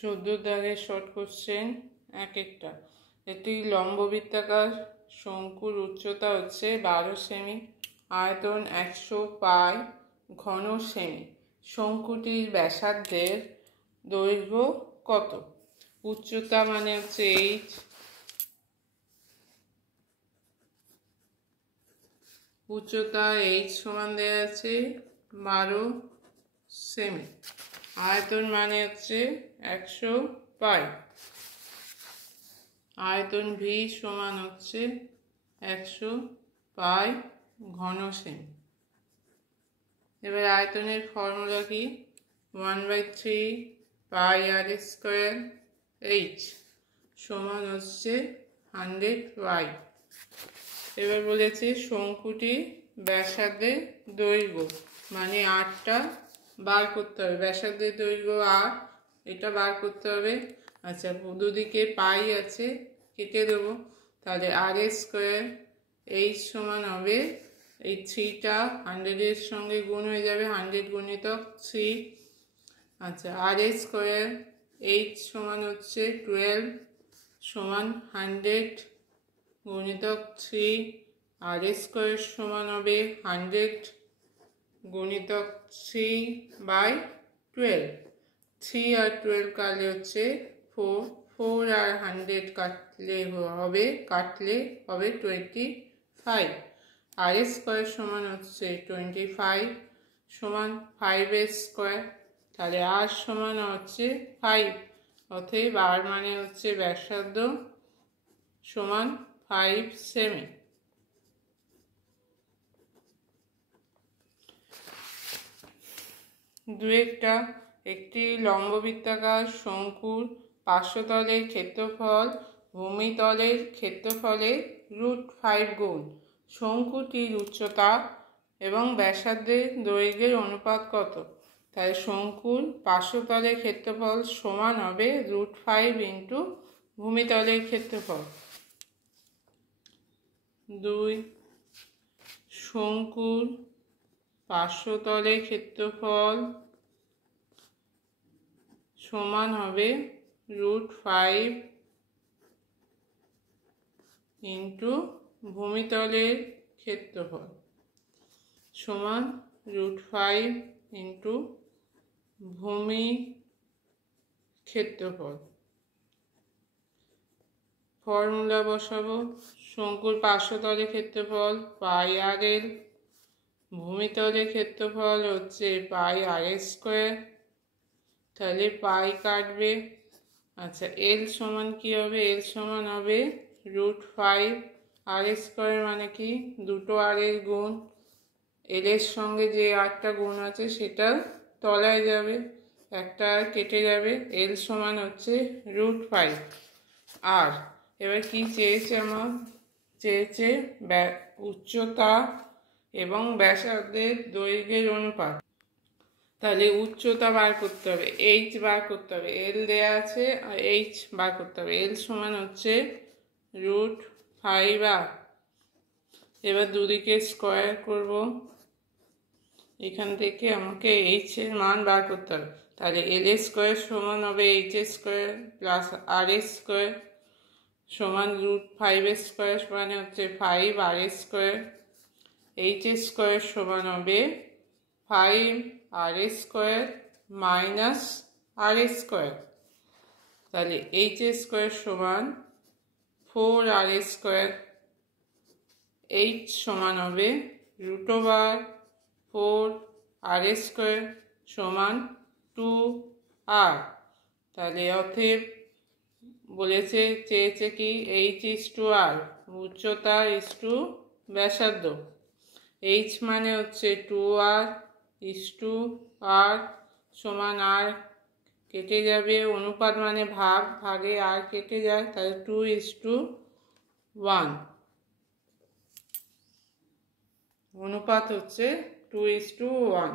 14 দাগের short question এক একটা। একটি লম্ববৃত্তাকার শঙ্কুর উচ্চতা হচ্ছে 12 সেমি, আয়তন 100 পাই, ঘন সেমি। শঙ্কুটির ব্যাসার্ধের দৈর্ঘ্য কত? উচ্চতা মানে হচ্ছে h, উচ্চতা h সমান দেওয়া আছে 12 সেমি। আয়তন মানে হচ্ছে 100 পাই, আয়তন v সমান হচ্ছে 100 পাই ঘন সেমি। এবার আয়তনের ফর্মুলা কি? 1/3 পাই আর স্কোয়ার h সমান হচ্ছে 100 পাই। এবার বলেছে শঙ্কুটি ব্যাসার্ধের দৈর্ঘ্য মানে 8টা বার করতে হবে। ব্যাসার্ধের দৈর্ঘ্য 8, এটা বার করতে হবে। আচ্ছা, দুদিকে পাই আছে, কেটে দেবো। তাহলে আর স্কোয়ার h সমান হবে, এই 3টা 100-এর সঙ্গে গুণ হয়ে যাবে, 100 গুণিতক 3। আচ্ছা, আর স্কোয়ার h সমান হচ্ছে 12 সমান 100 গুণিতক 3, আর স্কোয়ার সমান হবে 100 গুণিতক 3/12। 3 আর 12 কাটলে হচ্ছে 4, 4 আর 100 কাটলে হবে 25। আর স্কোয়ার সমান হচ্ছে 25 সমান 5 স্কোয়ার। তাহলে আর সমান হচ্ছে 5, অতএব আর মানে হচ্ছে ব্যাসার্ধ সমান 5 সেমি। দুয়েরটা, একটি লম্ববৃত্তাকার শঙ্কুর পার্শ্বতলের ক্ষেত্রফল ভূমিতলের ক্ষেত্রফলের √5 গুণ। শঙ্কুটির উচ্চতা এবং ব্যাসার্ধের দৈর্ঘ্যের অনুপাত কত? তাই শঙ্কুর পার্শ্বতলের ক্ষেত্রফল সমান হবে √5 ইন্টু ভূমিতলের ক্ষেত্রফল। 2, শঙ্কুর পার্শ্বতলের ক্ষেত্রফল সমান হবে √5 ইন্টু ভূমিতলের ক্ষেত্রফল সমান √5 ইন্টু ভূমি ক্ষেত্রফল। ফর্মুলা বসাবো। শঙ্কুর পার্শ্বতলের ক্ষেত্রফল পাই আর এল, ভূমিতলের ক্ষেত্রফল হচ্ছে পাই আর স্কোয়ার। তাহলে পাই কাটবে। আচ্ছা, এল সমান কি হবে? এল সমান হবে √5, আর স্কোয়ার মানে কি? দুটো আর এর গুণ। এল এর সঙ্গে যে আরটা গুণ আছে সেটা তলায় যাবে, একটা আর কেটে যাবে। এল সমান হচ্ছে √5। আর এবার কি চেয়েছে? আমার চেয়েছে উচ্চতা এবং ব্যাসার্ধের দৈর্ঘ্যের অনুপাত। তাহলে উচ্চতা বার করতে হবে, h বার করতে হবে, এল দেয়া আছে আর h বার করতে হবে। এল সমান হচ্ছে √5r। এবার দুদিকে স্কোয়ার করব, এখান থেকে আমাকে h এর মান বার করতে হবে। তাহলে এল স্কোয়ার সমান হবে h স্কোয়ার প্লাস আর স্কোয়ার সমান √5 স্কোয়ার মানে হচ্ছে 5 আর স্কোয়ার। h স্কোয়ার সমান হবে 5 আর স্কোয়ার মাইনাস আর স্কোয়ার। তাহলে h স্কোয়ার সমান 4 আর স্কোয়ার। h সমান হবে √4 আর স্কোয়ার সমান 2r। তাহলে অতএব বলেছে, চেয়েছে কি? h/r, উচ্চতা = ব্যাসার্ধ। h মানে হচ্ছে 2r /r সমান r কেটে যাবে, অনুপাত মানে ভাগ, ভাগে আর কেটে যায়, তাহলে 2:1। অনুপাত হচ্ছে 2:1।